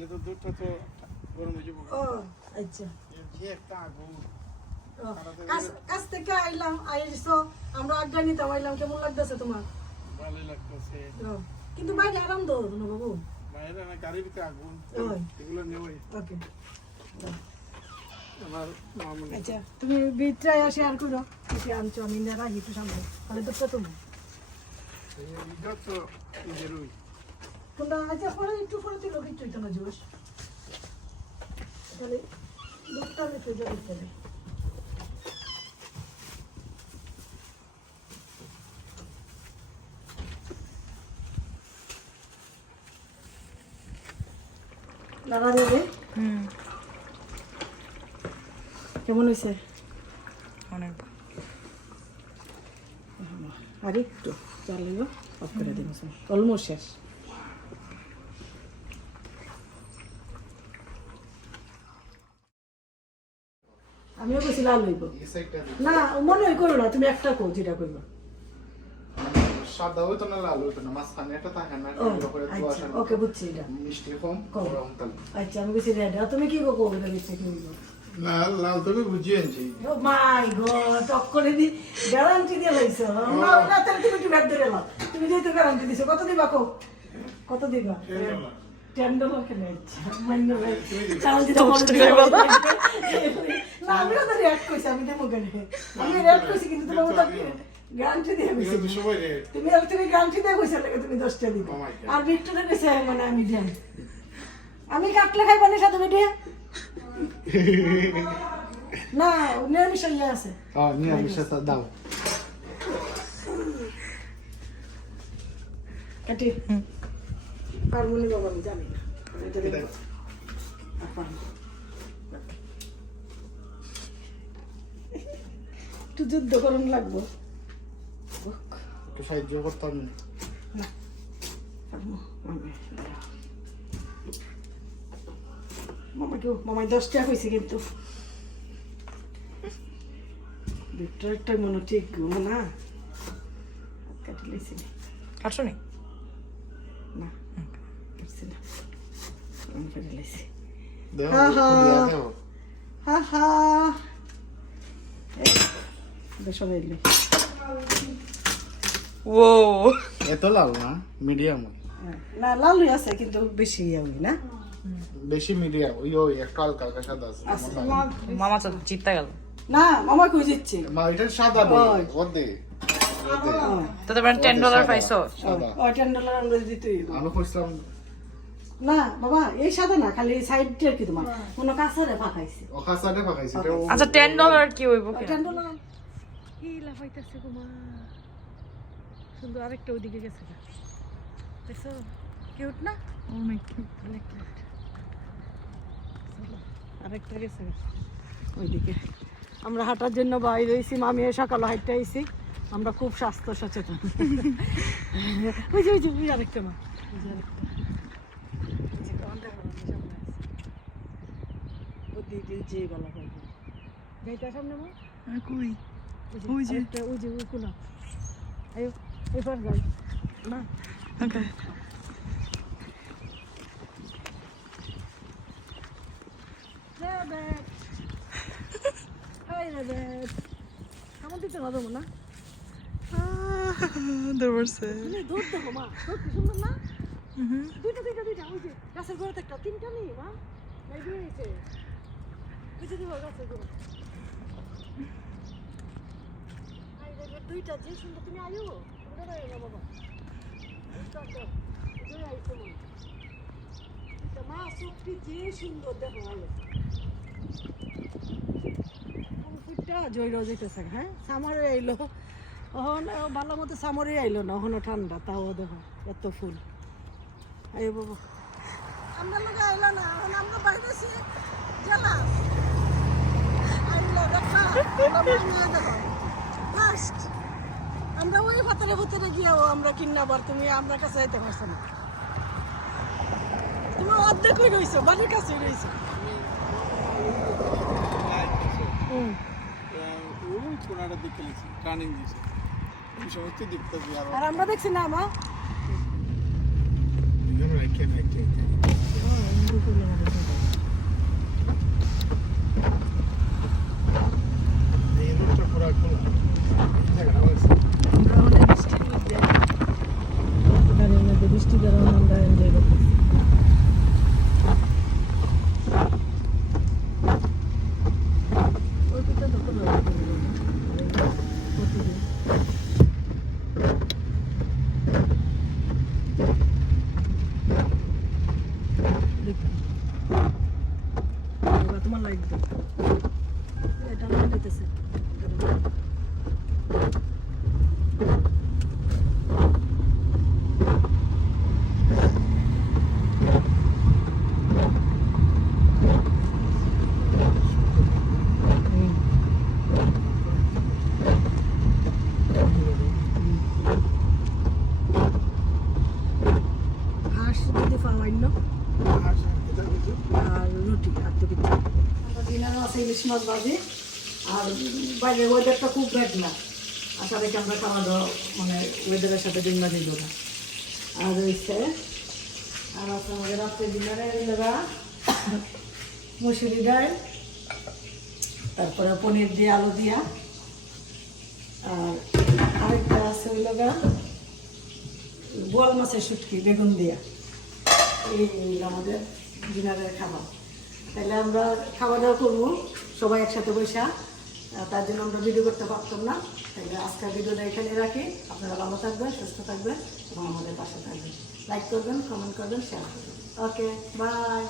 তাহলে তো দুধটা তো গরম হয়ে যাবে। ও আচ্ছা যে একটা আগুন কাছ থেকে আইলাম আইসো আমরা আড্ডা নিতে আইলাম কেমন লাগতেছে তোমার? ভালোই লাগতেছে। কিন্তু বাইরে আরাম দাও না বাবু, বাইরে না গাড়ির ভিতরে আগুন এগুলো নেই। ওকে আমার মামুনি আচ্ছা তুমি বিট্রাই শেয়ার করো কি আনছো আমি না রাখি একটু সামনে তাহলে তো তুমি এটা তো নিজেরই তোমরা আচ্ছা পরে একটু পরে তো লোক একটু না জোশ তাহলে দুধটা একটু জল দিতে হবে। নাড়া দেবে। কেমন হয়েছে? অনেক আর একটু চালিয়ে অফ করে দিব অলমোস্ট শেষ। আমিও কইছি লাল হইব না মনে হয় করো না তুমি একটা কো যেটা কইবা সাদা হইতো না লাল হইতো না মাঝখানে এটা থাকে না ওকে বুঝছি এটা মিষ্টি কম আচ্ছা আমি কইছি রেড তুমি কি কো এটা দিতে কি হইব লাল লাল তুমি বুঝিয়ে আনছি। ও মাই গড টক করে দি গ্যারান্টি দিয়ে লইছো না না তাহলে তুমি একটু ব্যাগ ধরে নাও তুমি যেহেতু গ্যারান্টি দিছো কত দিবা কো কত দিবা $10 কেন আচ্ছা মাইন্ড ভাই চাল দিতে বলতে না আমি তো রেড কইছি আমি দেবো কেন আমি রেড কইছি কিন্তু তোমার তো গ্যারান্টি দিয়ে কইছি তুমি তুমি গ্যারান্টি দিয়ে কইছো লাগে তুমি 10টা দিবা আর ভিক্টরে কইছে মানে আমি দেন আমি কাটলে খাইবা না সাথে বেটে না নিরামিষ ইয়ে আছে হ্যাঁ নিরামিষ দাও কাটি পারমনি বাবা আমি জানি না এটা দেখো একটু যুদ্ধ করুন লাগবো একটু সাহায্য করতাম মামাই 10 টাকা হয়েছে কিন্তু ভিক্টরটা মনে ঠিক না কাটি লাইছি কাটছো নি না কাটছি না আমি কেটে লাইছি দাও দাও হা হা বেশ হইলো ও এত লাল না মিডিয়াম না লালই আছে কিন্তু বেশি ইয়ে না বেশি মিডিয়াম ওই একটু হালকা হালকা সাদা আছে মামা তো জিততে গেল না মামা কই যাচ্ছে মা এটা সাদা নেই ওদে তো তোমরা $10 পাইছো ওই $10 আমরা দিতেই আমি কইছিলাম না বাবা এই সাদা না খালি সাইডটা কি তোমার কোনো কাছারে ফাঁকাইছে ও খাসাতে পাকাইছে আচ্ছা $10 কি হইব কি $10 এই লাফাইতাছে গোমা সুন্দর আরেকটা ওইদিকে গেছে দেখছো কিউট না অনেক কিউট অনেক কিউট আরেকটা গেছে ওইদিকে আমরা হাঁটার জন্য বাইরে হয়েছি মামি সকালে হাঁটতে আইছি আমরা খুব স্বাস্থ্য সচেতন ওই যে ওই আরেকটা মা ওই যে আরেকটা ওদিকে যে গলা করবো যাইতে সামনে মা কই ওই যে ওই কোলা আয়ো এবার যাই না ওকে Rabbit! Hi, Rabbit! কেমন দিতে হবে না? দৌড়ছে দৌড় দেবো মা, দৌড় সুন্দর না? দুইটা, ওই যে গাছের গোড়াতে একটা, তিনটা নেই মা? নাই দিয়েছে। ওই যে দিব গাছের গোড়া। হাই Rabbit, দুইটা যে সুন্দর তুমি আয়ো, তুমি আয়ো না বাবা। দুই আইছো মা। দুইটা মা সত্যি যে সুন্দর দেখো আয়ো। জয় যেতেছে হ্যাঁ সামারে আইলো ওখানে ভালো মতো সামারে আইলো না ওখানে ঠান্ডা তাও দেখো এত ফুল এই বাবা আমরা লোক আইলো না এখন আমরা বাইরে গেলাম আইলো দেখা দেখো ফার্স্ট আমরা ওই ভাতরে ভিতরে গিয়েও আমরা কিন্নাবার তুমি আমরা কাছে যাইতে পারছো না তুমি অর্ধেক হয়ে রয়েছো বাড়ির কাছে রয়েছো কোনাটা দেখে লিখছি ট্রানিং দিয়েছে সমস্ত দেখতে আর আমরা দেখছি না মা দেখতে এবার তোমার লাইট দাও এটা আমার দিতেছে হাঁস যদি পাওয়াইল আর রুটি আর তো কিছু ডিনারও আছে ইলিশ মাছ ভাজি আর বাইরের ওয়েদারটা খুব ব্যাড না আশা রেখে আমরা খাওয়া দাওয়া মানে ওয়েদারের সাথে দিন বাজি দেবো আর হচ্ছে আর আছে আমাদের রাত্রে ডিনারে এলাকা মুসুরি ডাল তারপরে পনির দিয়ে আলু দিয়া আর আরেকটা আছে ওই লগা বোয়াল মাছের শুটকি বেগুন দিয়া এই আমাদের ডিনারের খাবার তাহলে আমরা খাওয়া দাওয়া করবো সবাই একসাথে বসে তার জন্য আমরা ভিডিও করতে পারতাম না তাহলে আজকের ভিডিওটা এখানে রাখি আপনারা ভালো থাকবেন সুস্থ থাকবেন এবং আমাদের পাশে থাকবেন লাইক করবেন কমেন্ট করবেন শেয়ার করবেন ওকে বাই